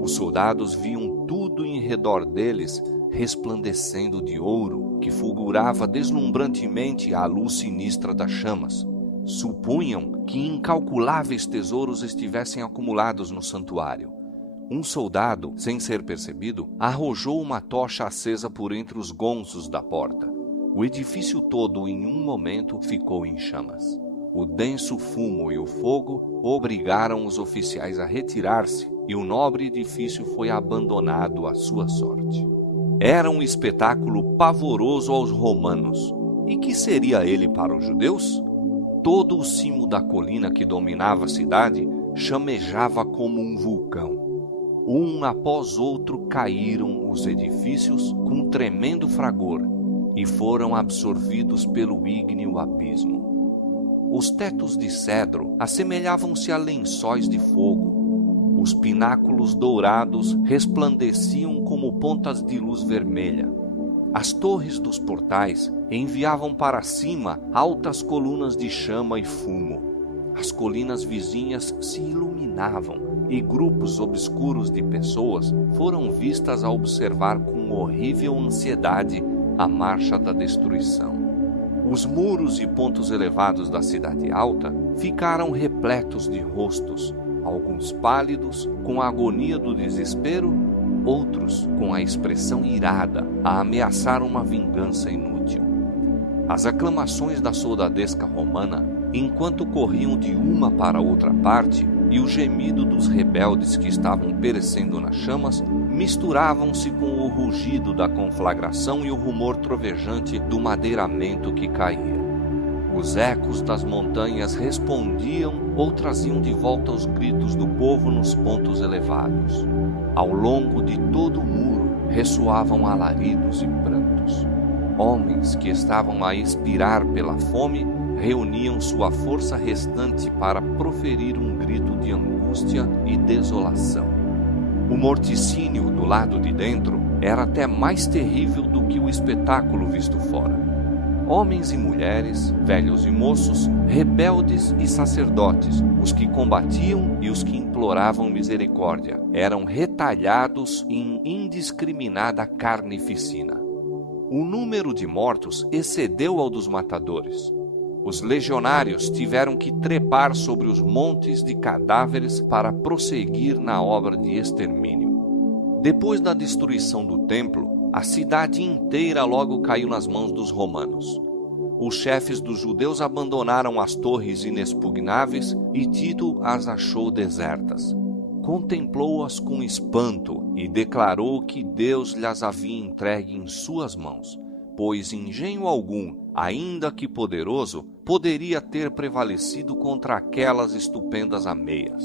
Os soldados viam tudo em redor deles resplandecendo de ouro, que fulgurava deslumbrantemente à luz sinistra das chamas. Supunham que incalculáveis tesouros estivessem acumulados no santuário. Um soldado, sem ser percebido, arrojou uma tocha acesa por entre os gonzos da porta. O edifício todo, em um momento, ficou em chamas. O denso fumo e o fogo obrigaram os oficiais a retirar-se e o nobre edifício foi abandonado à sua sorte. Era um espetáculo pavoroso aos romanos. E que seria ele para os judeus? Todo o cimo da colina que dominava a cidade chamejava como um vulcão. Um após outro caíram os edifícios com tremendo fragor e foram absorvidos pelo ígneo abismo. Os tetos de cedro assemelhavam-se a lençóis de fogo. Os pináculos dourados resplandeciam como pontas de luz vermelha. As torres dos portais enviavam para cima altas colunas de chama e fumo. As colinas vizinhas se iluminavam e grupos obscuros de pessoas foram vistas a observar com horrível ansiedade a marcha da destruição. Os muros e pontos elevados da cidade alta ficaram repletos de rostos, alguns pálidos, com a agonia do desespero, outros com a expressão irada, a ameaçar uma vingança inútil. As aclamações da soldadesca romana, enquanto corriam de uma para outra parte, e o gemido dos rebeldes que estavam perecendo nas chamas, misturavam-se com o rugido da conflagração e o rumor trovejante do madeiramento que caía. Os ecos das montanhas respondiam ou traziam de volta os gritos do povo nos pontos elevados. Ao longo de todo o muro ressoavam alaridos e prantos. Homens que estavam a expirar pela fome reuniam sua força restante para proferir um grito de angústia e desolação. O morticínio do lado de dentro era até mais terrível do que o espetáculo visto fora. Homens e mulheres, velhos e moços, rebeldes e sacerdotes, os que combatiam e os que imploravam misericórdia, eram retalhados em indiscriminada carnificina. O número de mortos excedeu ao dos matadores. Os legionários tiveram que trepar sobre os montes de cadáveres para prosseguir na obra de extermínio. Depois da destruição do templo, a cidade inteira logo caiu nas mãos dos romanos. Os chefes dos judeus abandonaram as torres inexpugnáveis e Tito as achou desertas. Contemplou-as com espanto e declarou que Deus lhes havia entregue em suas mãos, pois engenho algum, ainda que poderoso, poderia ter prevalecido contra aquelas estupendas ameias.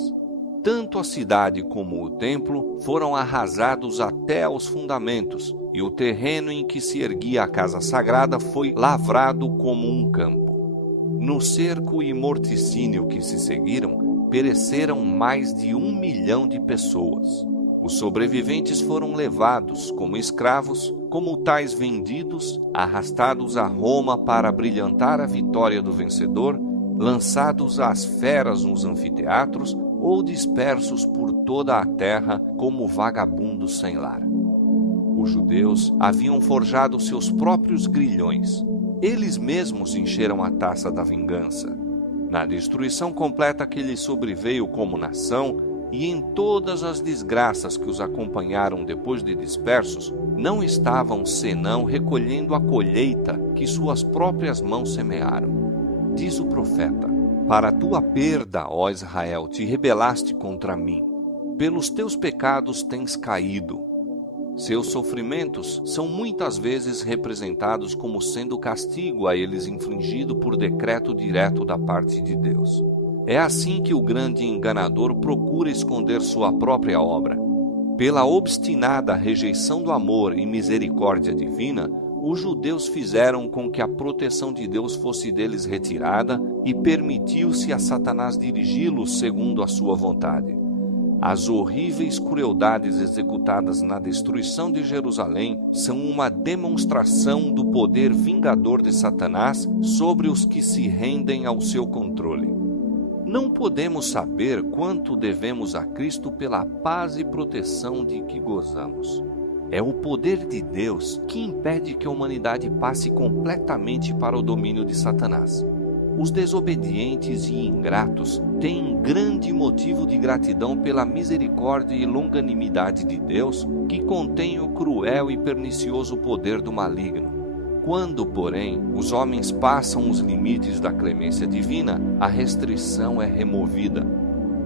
Tanto a cidade como o templo foram arrasados até aos fundamentos, e o terreno em que se erguia a casa sagrada foi lavrado como um campo. No cerco e morticínio que se seguiram, pereceram mais de 1 milhão de pessoas. Os sobreviventes foram levados como escravos, como tais vendidos, arrastados a Roma para brilhantar a vitória do vencedor, lançados às feras nos anfiteatros ou dispersos por toda a terra como vagabundos sem lar. Os judeus haviam forjado seus próprios grilhões. Eles mesmos encheram a taça da vingança. Na destruição completa que lhes sobreveio como nação e em todas as desgraças que os acompanharam depois de dispersos, não estavam senão recolhendo a colheita que suas próprias mãos semearam. Diz o profeta: para tua perda, ó Israel, te rebelaste contra mim. Pelos teus pecados tens caído. Seus sofrimentos são muitas vezes representados como sendo castigo a eles infligido por decreto direto da parte de Deus. É assim que o grande enganador procura esconder sua própria obra. Pela obstinada rejeição do amor e misericórdia divina, os judeus fizeram com que a proteção de Deus fosse deles retirada e permitiu-se a Satanás dirigi-los segundo a sua vontade. As horríveis crueldades executadas na destruição de Jerusalém são uma demonstração do poder vingador de Satanás sobre os que se rendem ao seu controle. Não podemos saber quanto devemos a Cristo pela paz e proteção de que gozamos. É o poder de Deus que impede que a humanidade passe completamente para o domínio de Satanás. Os desobedientes e ingratos têm grande motivo de gratidão pela misericórdia e longanimidade de Deus, que contém o cruel e pernicioso poder do maligno. Quando, porém, os homens passam os limites da clemência divina, a restrição é removida.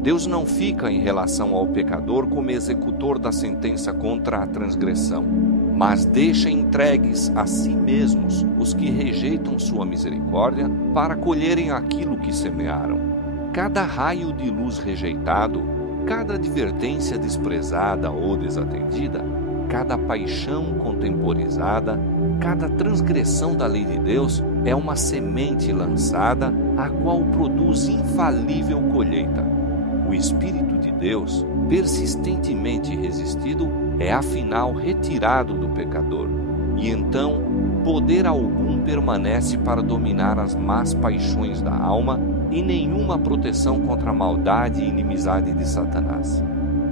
Deus não fica em relação ao pecador como executor da sentença contra a transgressão, mas deixa entregues a si mesmos os que rejeitam sua misericórdia para colherem aquilo que semearam. Cada raio de luz rejeitado, cada advertência desprezada ou desatendida, cada paixão contemporizada, cada transgressão da lei de Deus é uma semente lançada, a qual produz infalível colheita. O Espírito de Deus, persistentemente resistido, é afinal retirado do pecador, e então poder algum permanece para dominar as más paixões da alma e nenhuma proteção contra a maldade e inimizade de Satanás.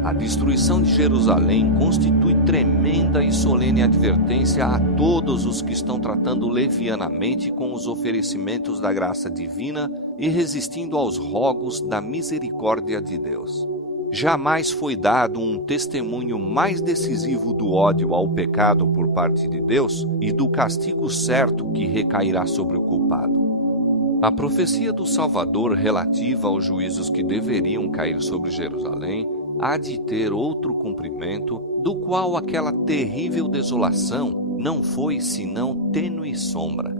A destruição de Jerusalém constitui tremenda e solene advertência a todos os que estão tratando levianamente com os oferecimentos da graça divina e resistindo aos rogos da misericórdia de Deus. Jamais foi dado um testemunho mais decisivo do ódio ao pecado por parte de Deus e do castigo certo que recairá sobre o culpado. A profecia do Salvador relativa aos juízos que deveriam cair sobre Jerusalém há de ter outro cumprimento, do qual aquela terrível desolação não foi senão tênue sombra.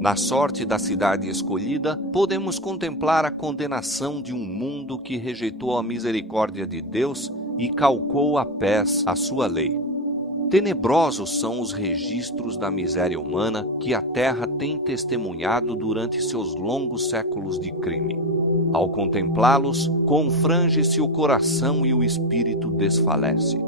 Na sorte da cidade escolhida, podemos contemplar a condenação de um mundo que rejeitou a misericórdia de Deus e calcou a pés a sua lei. Tenebrosos são os registros da miséria humana que a terra tem testemunhado durante seus longos séculos de crime. Ao contemplá-los, confrange-se o coração e o espírito desfalece.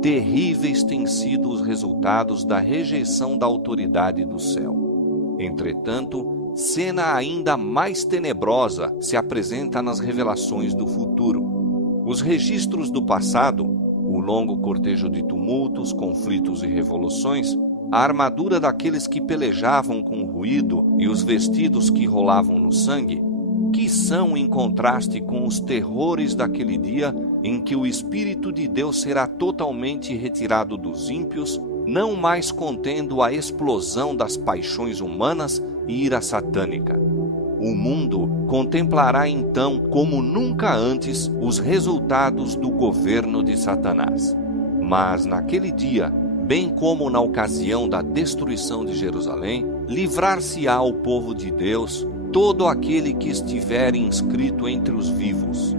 Terríveis têm sido os resultados da rejeição da autoridade do céu. Entretanto, cena ainda mais tenebrosa se apresenta nas revelações do futuro. Os registros do passado, o longo cortejo de tumultos, conflitos e revoluções, a armadura daqueles que pelejavam com ruído e os vestidos que rolavam no sangue, que são em contraste com os terrores daquele dia em que o Espírito de Deus será totalmente retirado dos ímpios, não mais contendo a explosão das paixões humanas e ira satânica. O mundo contemplará então, como nunca antes, os resultados do governo de Satanás. Mas naquele dia, bem como na ocasião da destruição de Jerusalém, livrar-se-á o povo de Deus, todo aquele que estiver inscrito entre os vivos.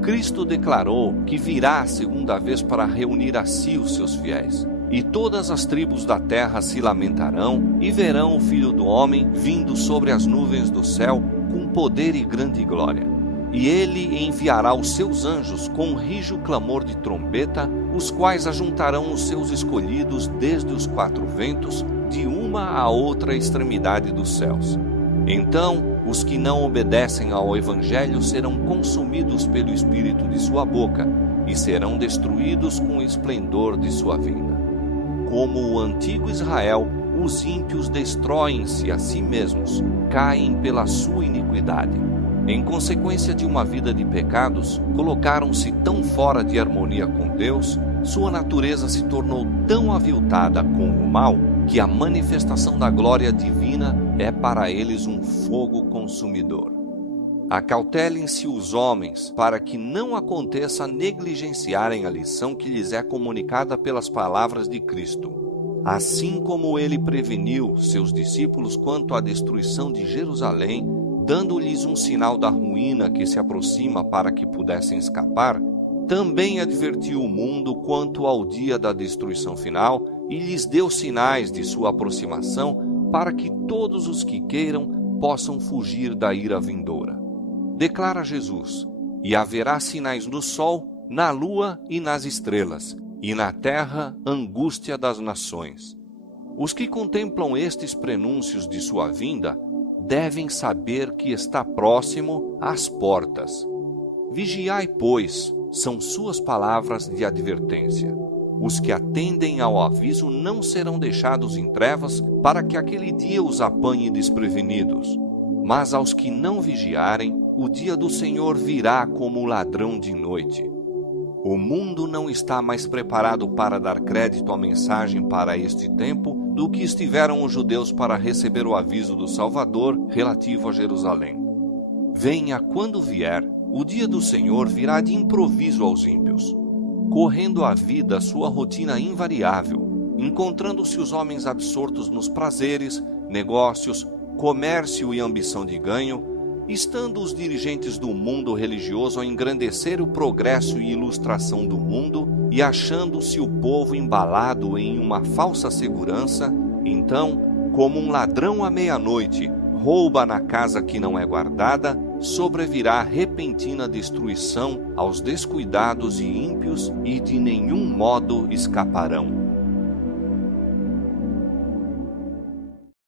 Cristo declarou que virá a segunda vez para reunir a si os seus fiéis. E todas as tribos da terra se lamentarão e verão o Filho do Homem vindo sobre as nuvens do céu com poder e grande glória. E ele enviará os seus anjos com um rijo clamor de trombeta, os quais ajuntarão os seus escolhidos desde os quatro ventos, de uma a outra extremidade dos céus. Então, os que não obedecem ao Evangelho serão consumidos pelo Espírito de sua boca e serão destruídos com o esplendor de sua vinda. Como o antigo Israel, os ímpios destroem-se a si mesmos, caem pela sua iniquidade. Em consequência de uma vida de pecados, colocaram-se tão fora de harmonia com Deus, sua natureza se tornou tão aviltada com o mal, que a manifestação da glória divina é para eles um fogo consumidor. Acautelem-se os homens, para que não aconteça negligenciarem a lição que lhes é comunicada pelas palavras de Cristo. Assim como ele preveniu seus discípulos quanto à destruição de Jerusalém, dando-lhes um sinal da ruína que se aproxima para que pudessem escapar, também advertiu o mundo quanto ao dia da destruição final e lhes deu sinais de sua aproximação para que todos os que queiram possam fugir da ira vindoura. Declara Jesus: e haverá sinais no sol, na lua e nas estrelas, e na terra angústia das nações. Os que contemplam estes prenúncios de sua vinda devem saber que está próximo às portas. Vigiai, pois, são suas palavras de advertência. Os que atendem ao aviso não serão deixados em trevas para que aquele dia os apanhe desprevenidos. Mas aos que não vigiarem, o dia do Senhor virá como ladrão de noite. O mundo não está mais preparado para dar crédito à mensagem para este tempo do que estiveram os judeus para receber o aviso do Salvador relativo a Jerusalém. Venha quando vier, o dia do Senhor virá de improviso aos ímpios, correndo a vida sua rotina invariável, encontrando-se os homens absortos nos prazeres, negócios, comércio e ambição de ganho, estando os dirigentes do mundo religioso a engrandecer o progresso e ilustração do mundo e achando-se o povo embalado em uma falsa segurança, então, como um ladrão à meia-noite, rouba na casa que não é guardada, sobrevirá repentina destruição aos descuidados e ímpios e de nenhum modo escaparão.